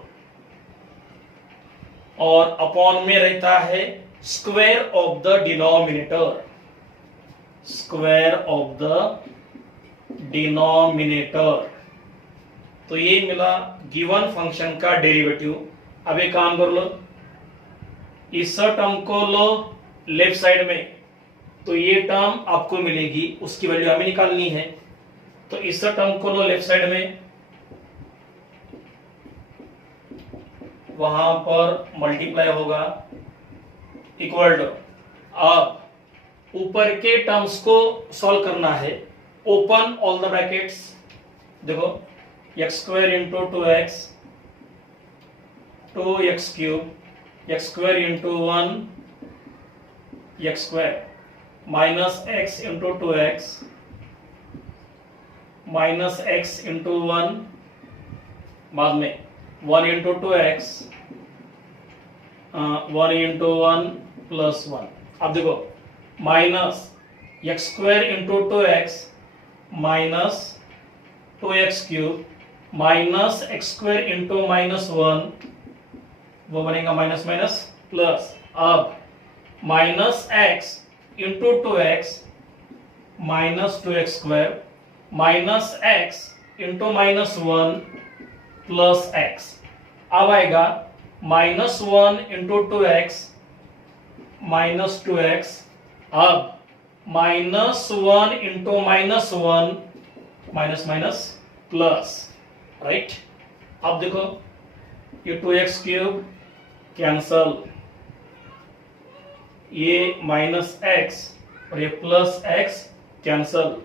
और अपॉन में रहता है square of the denominator, square of the denominator. तो ये मिला गिवन फंक्शन का डेरिवेटिव। अब एक काम कर लो, इस टर्म को लो लेफ्ट साइड में, तो ये टर्म आपको मिलेगी, उसकी वैल्यू हमें निकालनी है। तो इस टर्म को लो लेफ्ट साइड में, वहां पर मल्टीप्लाई होगा इक्वल टू, अब ऊपर के टर्म्स को सॉल्व करना है। ओपन ऑल द ब्रैकेट्स, देखो x square into 2x, 2x cube, x square into 1 x square, minus x into 2x, minus x into 1, बाद में 1 इंटू 2x, 1 इंटू 1 प्लस 1। अब देखो minus x square into 2x minus 2x cube, minus x square into minus 1, वो बनेगा minus minus plus. अब minus x into 2x minus 2x square, minus x into minus 1 plus x. अब आएगा minus 1 into 2x minus 2x, अब minus 1 into minus 1 minus minus plus, right. अब देखो ये 2x cube cancel, ये minus x और ये प्लस x कैंसल,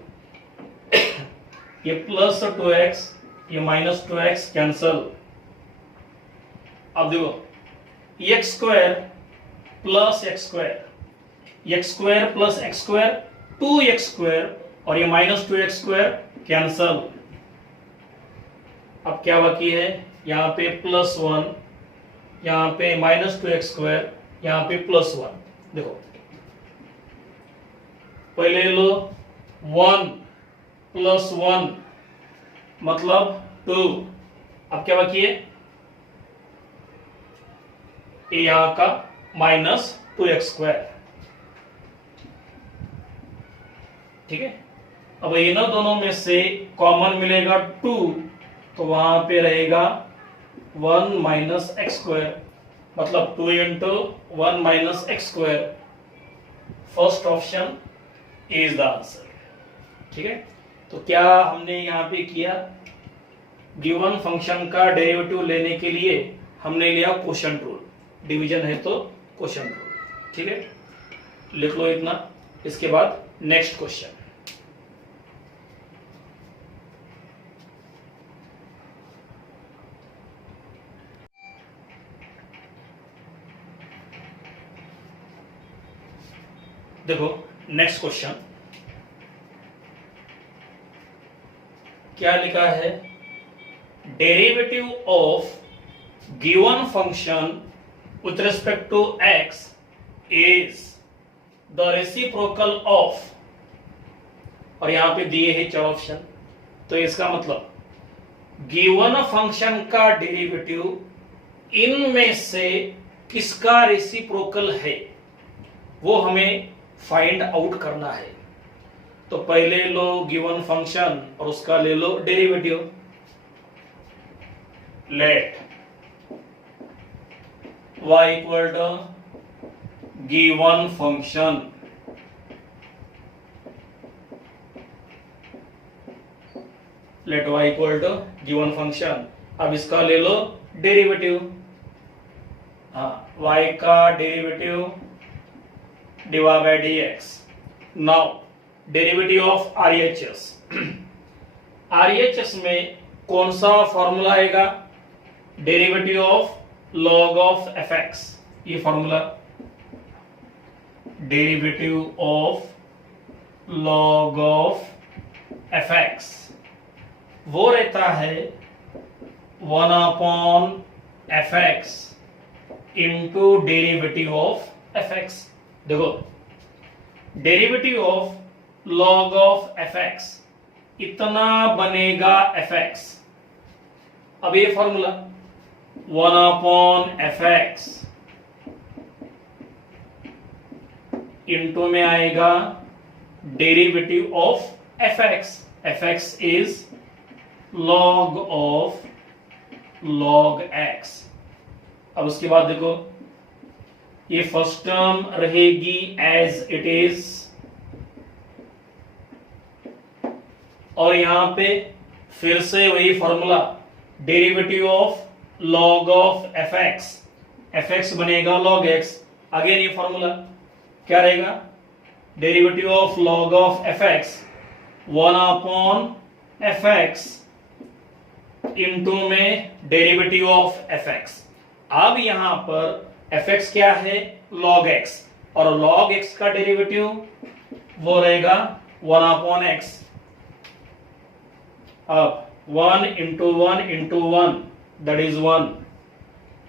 ये प्लस 2x, ये माइनस 2x कैंसल। अब देखो x square plus x square, x square plus x square 2x square और ये माइनस 2x स्क्वायर कैंसल। अब क्या बाकी है, यहाँ पे प्लस 1, यहाँ पे माइनस 2x स्क्वायर, यहाँ पे प्लस 1। देखो पहले लो 1 प्लस 1 मतलब 2। अब क्या बाकी है, ये यहां का माइनस 2x स्क्वायर, ठीक है। अब ये ना दोनों में से कॉमन मिलेगा 2, तो वहां पे रहेगा 1 माइनस एक्स स्क्वायर, मतलब 2 into 1 minus x square. First option is the answer, ठीक है। तो क्या हमने यहाँ पे किया, गिवन फंक्शन का डेरिवेटिव लेने के लिए हमने लिया क्वोशंट रूल, डिवीजन है तो क्वोशंट रूल, ठीक है। लिख लो इतना। इसके बाद नेक्स्ट क्वेश्चन, देखो नेक्स्ट क्वेश्चन क्या लिखा है, derivative of given function with respect to x is the reciprocal of, और यहां पे दिए हैं 4 ऑप्शन। तो इसका मतलब गिवन फंक्शन का डेरिवेटिव इनमें से किसका रेसिप्रोकल है वो हमें फाइंड आउट करना है। तो पहले लो गिवन फंक्शन और उसका ले लो डेरिवेटिव। लेट y equal to given function लेट y equal to given function. अब इसका ले लो डेरिवेटिव। हाँ, y का derivative divide by dx। Now derivative of RHS। RHS में कौन सा फॉर्मूला आएगा? Derivative of log of fx। ये formula derivative of log of fx वो रहता है 1/fx into derivative of fx। देखो, derivative of log of fx इतना बनेगा fx। अब ये फॉर्मूला 1/fx इंटू में आएगा derivative of fx। fx is log of log x। अब उसके बाद देखो, ये फर्स्ट टर्म रहेगी एज इट इज, और यहां पे फिर से वही formula derivative of log of fx। fx बनेगा log x। अगेन ये फॉर्मूला क्या रहेगा? Derivative of log of fx 1/fx into में डेरिवेटिव ऑफ fx। अब यहां पर fx क्या है? log x, और log x का डेरिवेटिव वो रहेगा 1/x। अब 1 into 1 into 1 that is 1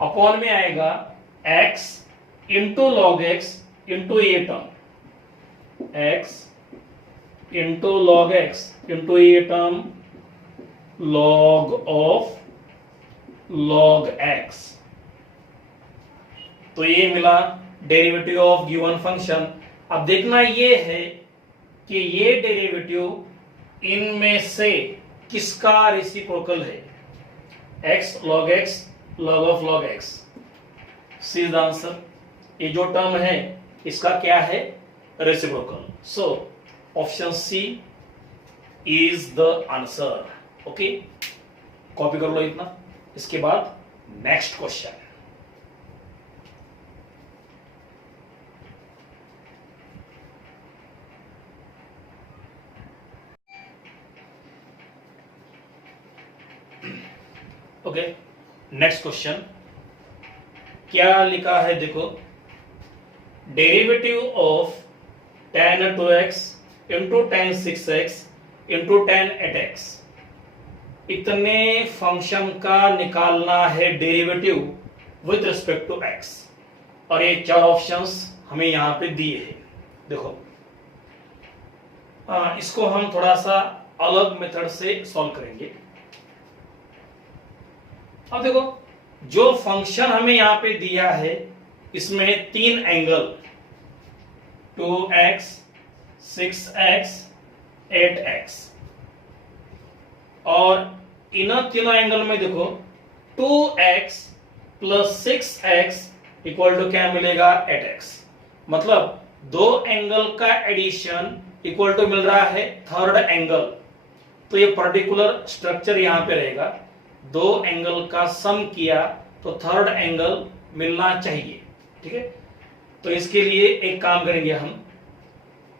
upon में आएगा x into log x into ये term x into log x into ये term log of log x। तो ये मिला डेरिवेटिव ऑफ गिवन फंक्शन। अब देखना ये है कि ये डेरिवेटिव इनमें से किसका रेसिप्रोकल है? x log x log of log x। C is the answer. ये जो टर्म है इसका क्या है? Reciprocal. So option C is the answer. Okay, copy कर लो इतना। इसके बाद next question. Okay, next question क्या लिखा है? देखो, derivative of tan 2x into tan 6x into tan 8x इतने फंक्शन का निकालना है derivative with respect to x। और ये चार ऑप्शंस हमें यहां पे दिए हैं। देखो, इसको हम थोड़ा सा अलग मेथड से सॉल्व करेंगे। अब देखो, जो फंक्शन हमें यहां पे दिया है इसमें तीन एंगल 2x 6x 8x, और इन तीनों एंगल में देखो 2x plus 6x equal to क्या मिलेगा? 8x। मतलब दो एंगल का एडिशन इक्वल टू मिल रहा है थर्ड एंगल। तो ये पर्टिकुलर स्ट्रक्चर यहां पे रहेगा। दो एंगल का सम किया तो थर्ड एंगल मिलना चाहिए। ठीक है, तो इसके लिए एक काम करेंगे हम।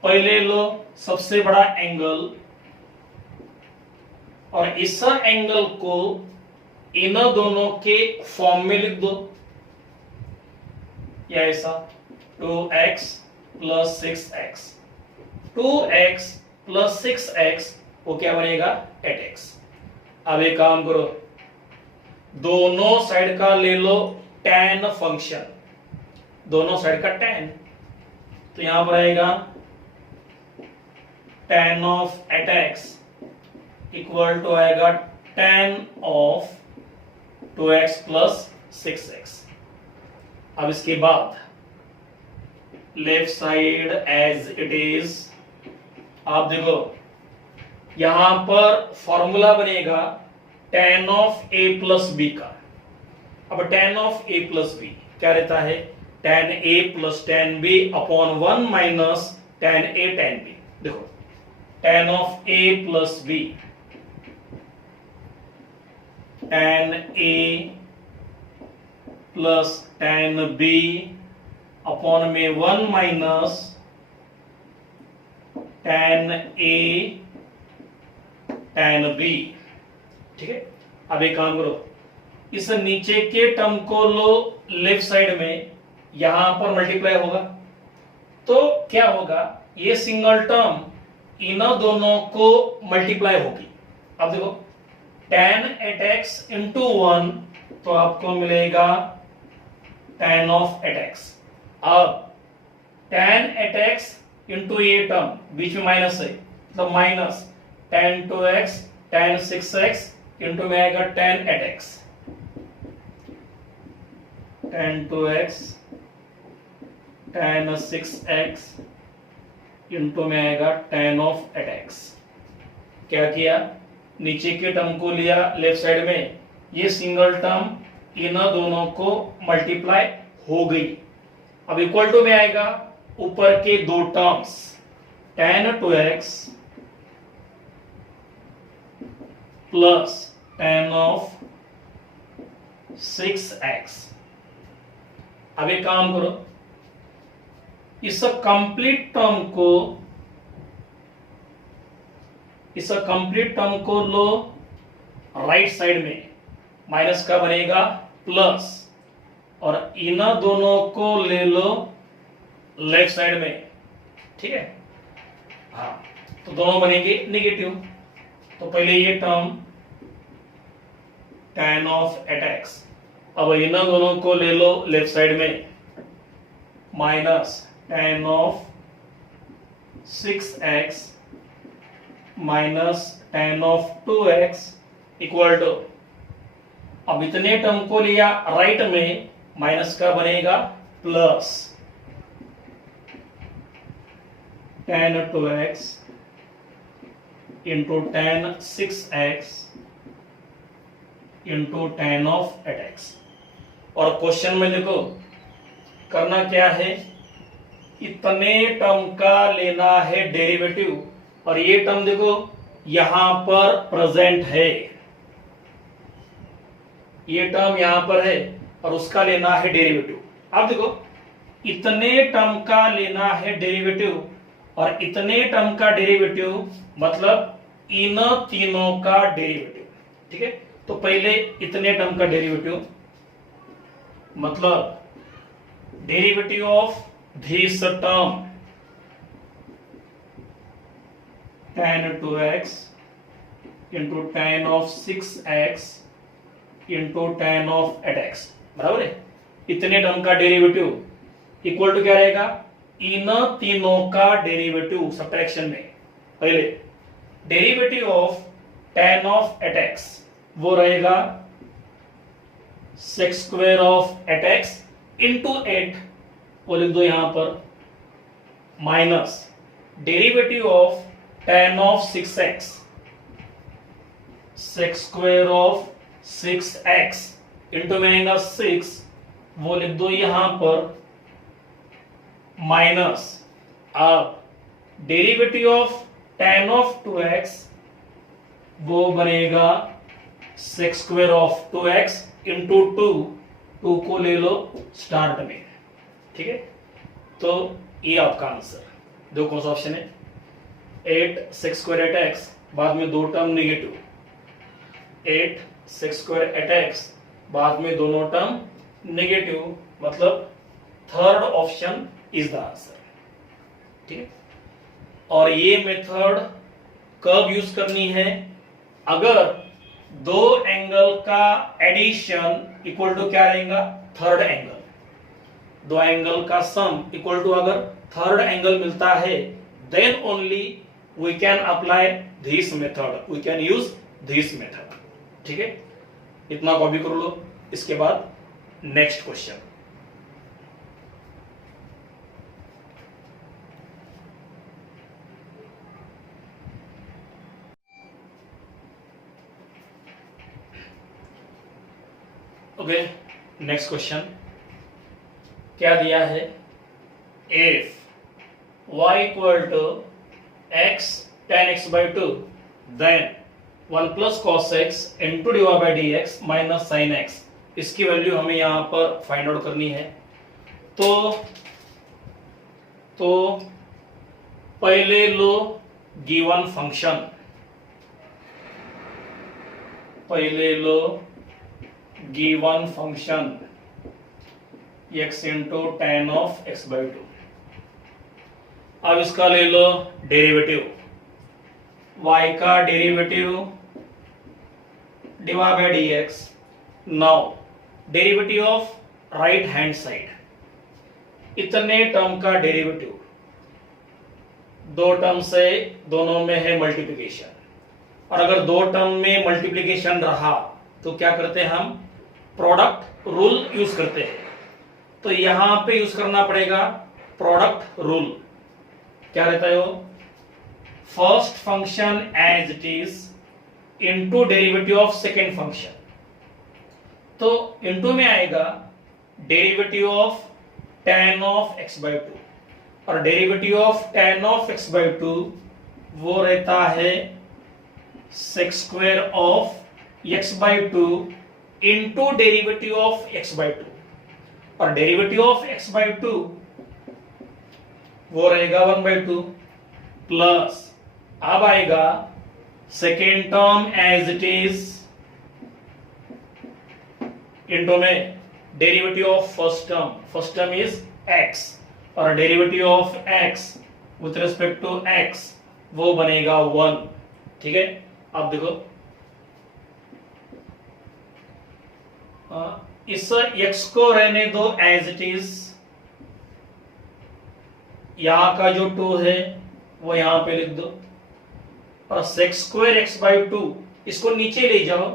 पहले लो सबसे बड़ा एंगल, और इस एंगल को इन दोनों के फॉर्म में लिख दो, या ऐसा 2x plus 6x। 2x plus 6x वो क्या बनेगा? 8x। अब एक काम करो, दोनों साइड का ले लो tan फंक्शन, दोनों साइड का tan। तो यहां पर आएगा tan of 8x equal to आएगा tan of 2x plus 6x। अब इसके बाद left side as it is. आप देखो, यहां पर फॉर्मूला बनेगा tan of a plus b का। अब tan of a plus b क्या रहता है? tan a plus tan b upon 1 minus tan a tan b। देखो, tan of a plus b tan A plus tan B upon में 1 minus tan A tan B। ठीक है, अब एक काम करो, इस नीचे के टर्म को लो लेफ्ट साइड में, यहां पर मल्टीप्लाई होगा तो क्या होगा, ये सिंगल टर्म इन दोनों को मल्टीप्लाई होगी। अब देखो tan at x इंटू 1 तो आपको मिलेगा tan ऑफ at x। अब tan at x इंटू ये टर्म बीच में माइनस है तो minus tan 2x tan 6x into में आएगा tan at x, tan 2x tan 6x into में आएगा tan ऑफ at x। क्या किया, नीचे के टर्म को लिया लेफ्ट साइड में, ये सिंगल टर्म इन दोनों को मल्टीप्लाई हो गई। अब इक्वल टू में आएगा ऊपर के दो terms tan 2x plus tan of 6x। अब एक काम करो, इस कंप्लीट टर्म को लो राइट साइड में, माइनस का बनेगा प्लस, और इन दोनों को ले लो लेफ्ट साइड में। ठीक है, हाँ तो दोनों बनेंगे नेगेटिव। तो पहले ये term tan of at x, अब इन दोनों को ले लो लेफ्ट साइड में, minus tan of 6x minus tan of 2x equal to, अब इतने टर्म को लिया राइट में, माइनस का बनेगा plus tan 2x into tan 6x into tan of at x। और क्वेश्चन में देखो करना क्या है, इतने टर्म का लेना है डेरिवेटिव, और ये टर्म देखो यहां पर प्रेजेंट है, ये टर्म यहां पर है और उसका लेना है डेरिवेटिव। अब देखो इतने टर्म का लेना है डेरिवेटिव, और इतने टर्म का डेरिवेटिव मतलब इन तीनों का डेरिवेटिव। ठीक है, तो पहले इतने टर्म का डेरिवेटिव मतलब derivative of this term tan 2x into tan of 6x into tan of at x, बराबर है। इतने टर्म का डेरिवेटिव इक्वल टू क्या रहेगा, इन तीनों का डेरिवेटिव सब्ट्रैक्शन में। पहले derivative of tan of at x वो रहेगा sec square of at x into 8, वो लिख दो यहां पर, minus derivative of tan of 6x sec square of 6x into में आएगा 6, वो लिख दो यहां पर, माइनस अब derivative of tan of 2x वो बनेगा sec square of 2x into 2 को ले लो स्टार्ट में। ठीक है, तो ये आपका आंसर। देखो कौन सा ऑप्शन है, 8 sec स्क्वायर at x, बाद में दो term negative, 8 sec square at x, बाद में दोनों टर्म नेगेटिव, मतलब third option is the answer. ठीक है, और ये मेथड कब यूज करनी है, अगर दो एंगल का एडिशन इक्वल टू क्या रहेगा, थर्ड एंगल, दो एंगल का सम इक्वल टू अगर थर्ड एंगल मिलता है, then only we can apply this method, we can use this method. ठीक है, इतना कॉपी कर लो। इसके बाद next question, okay next question क्या दिया है, if y equal to x tan x by 2 then 1 plus cos x into divide by d x minus sine x, इसकी वैल्यू हमें यहां पर फाइंड आउट करनी है। तो पहले लो गिवन फंक्शन, पहले लो given function x into ten of x by two. अब इसका ले लो डेरिवेटिव, y का derivative divide by d x. Now derivative of right hand side, इतने टर्म का डेरिवेटिव, दो टर्म से दोनों में है मल्टीप्लिकेशन, और अगर दो टर्म में मल्टीप्लिकेशन रहा तो क्या करते हैं हम, प्रोडक्ट रूल यूज करते हैं। तो यहां पे यूज करना पड़ेगा प्रोडक्ट रूल। क्या रहता है वो, first function as it is into derivative of second function. तो इनटू में आएगा derivative of tan of x by two, और derivative of tan of x by two वो रहता है sec square of x by two into derivative of x by two, और derivative of x by two वो रहेगा 1 by two, plus अब आएगा second term as it is into में derivative of first term is x, और derivative of x with respect to x वो बनेगा 1। ठीक है, अब देखो इस x को रहने दो एज इट इज, यहां का जो 2 है वो यहां पे लिख दो, और sec square x by two इसको नीचे ले जाओ,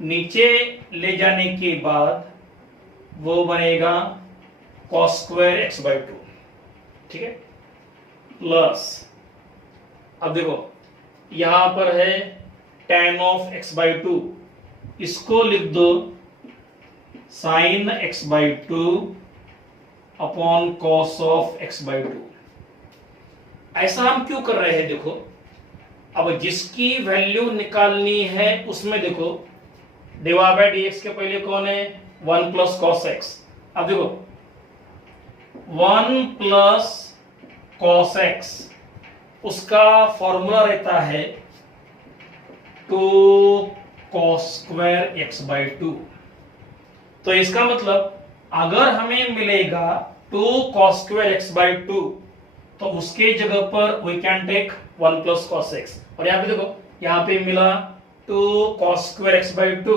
नीचे ले जाने के बाद वो बनेगा cos square x by two. ठीक है, प्लस अब देखो यहां पर है tan of x by two, इसको लिख दो sine x by two upon cos of x by two. ऐसा हम क्यों कर रहे हैं, देखो अब जिसकी वैल्यू निकालनी है उसमें देखो डिवाइड बाई डी एक्स के पहले कौन है, 1 प्लस कॉस एक्स। अब देखो 1 प्लस कॉस एक्स उसका फॉर्मूला रहता है 2 cos square x by two. तो इसका मतलब अगर हमें मिलेगा 2 cos square x by two, तो उसके जगह पर we can take 1 plus cos x, और यहाँ पे देखो यहाँ पे मिला 2 cos square x by two,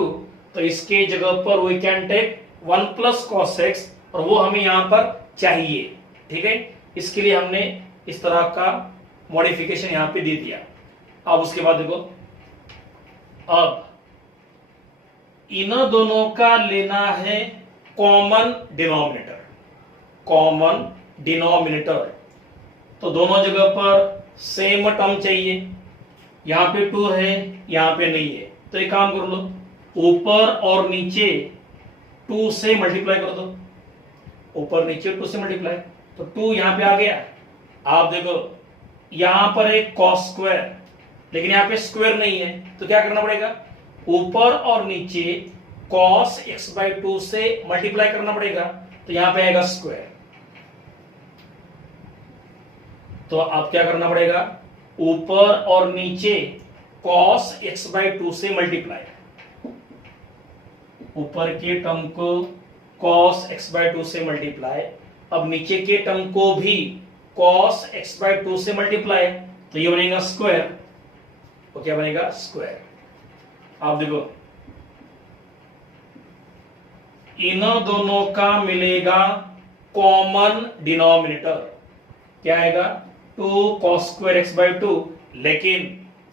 तो इसके जगह पर we can take 1 plus cos x, और वो हमें यहाँ पर चाहिए। ठीक है, इसके लिए हमने इस तरह का मॉडिफिकेशन यहाँ पे दे दिया। अब उसके बाद देखो, अब इन दोनों का लेना है कॉमन डिनोमिनेटर, कॉमन डिनोमिनेटर। तो दोनों जगह पर सेम टर्म चाहिए, यहां पे 2 है यहां पे नहीं है, तो एक काम कर लो, ऊपर और नीचे 2 से मल्टीप्लाई कर दो, ऊपर नीचे 2 से मल्टीप्लाई, तो 2 यहां पे आ गया। आप देखो यहां पर एक cos स्क्वायर, लेकिन यहां पे स्क्वायर नहीं है, तो क्या करना पड़ेगा, ऊपर और नीचे cos x बाई टू से मल्टीप्लाई करना पड़ेगा, तो यहां पे आएगा स्क्वायर। तो अब क्या करना पड़ेगा, ऊपर और नीचे cos x बाई टू से मल्टीप्लाई, ऊपर के टर्म को cos x बाई टू से मल्टीप्लाई, अब नीचे के टर्म को भी cos x बाई टू से मल्टीप्लाई, तो ये बनेगा स्क्वायर। तो क्या बनेगा, स्क्वायर। आप देखो इन दोनों का मिलेगा कॉमन डिनोमिनेटर, क्या आएगा, 2 cos square x by to, लेकिन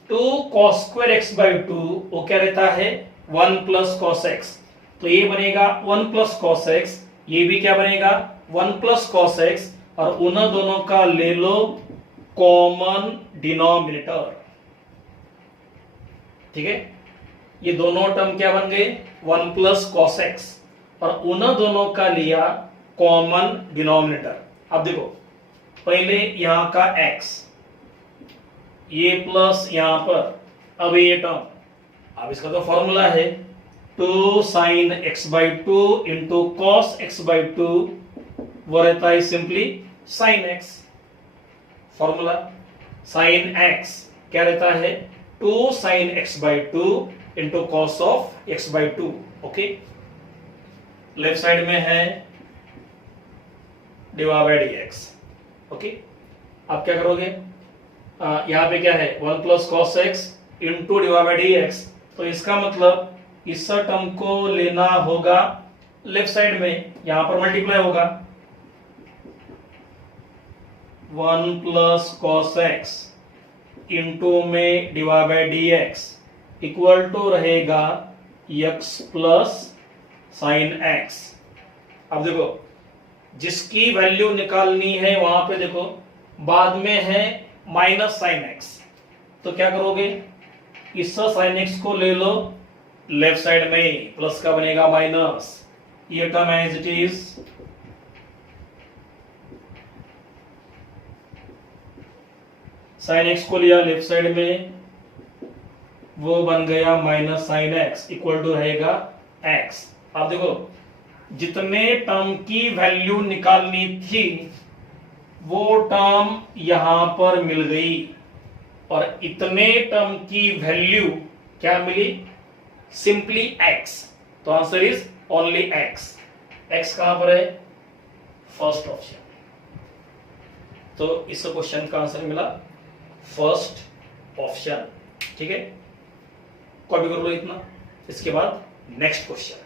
2 cos square x by two वो क्या रहता है, 1 प्लस कॉस एक्स, तो ये बनेगा 1 प्लस कॉस एक्स, ये भी क्या बनेगा 1 प्लस कॉस एक्स, और उन दोनों का ले लो कॉमन डिनोमिनेटर। ठीक है, ये दोनों टर्म क्या बन गए, 1 प्लस कॉस एक्स, और उन दोनों का लिया कॉमन डिनोमिनेटर। अब देखो पहले यहां का x, ये प्लस यहां पर, अब ये टर्म अब इसका तो फॉर्मूला है 2 sin x/2 into cos x/2, वो रहता है simply sin x। Formula sin x क्या रहता है 2 sin x/2 into cos of x/2। Okay, left side में है dy/dx। ओके, आप क्या करोगे, यहां पे क्या है 1 plus cos x into dy/dx, तो इसका मतलब इस टर्म को लेना होगा लेफ्ट साइड में, यहां पर मल्टीप्लाई होगा 1 प्लस cos x इंटू में dy/dx इक्वल टू रहेगा x प्लस साइन x। अब देखो जिसकी वैल्यू निकालनी है वहां पे देखो बाद में है माइनस साइन x, तो क्या करोगे इस साइन x को ले लो लेफ्ट साइड में, प्लस का बनेगा माइनस, ये term as it is sine x को लिया लेफ्ट साइड में, वो बन गया minus sine x equal to रहेगा x। अब देखो जितने टर्म की वैल्यू निकालनी थी वो टर्म यहां पर मिल गई, और इतने टर्म की वैल्यू क्या मिली सिंपली x, तो answer is only x। x कहां पर है फर्स्ट ऑप्शन, तो इस क्वेश्चन का आंसर मिला फर्स्ट ऑप्शन। ठीक है, कॉपी कर लो इतना। इसके बाद नेक्स्ट क्वेश्चन।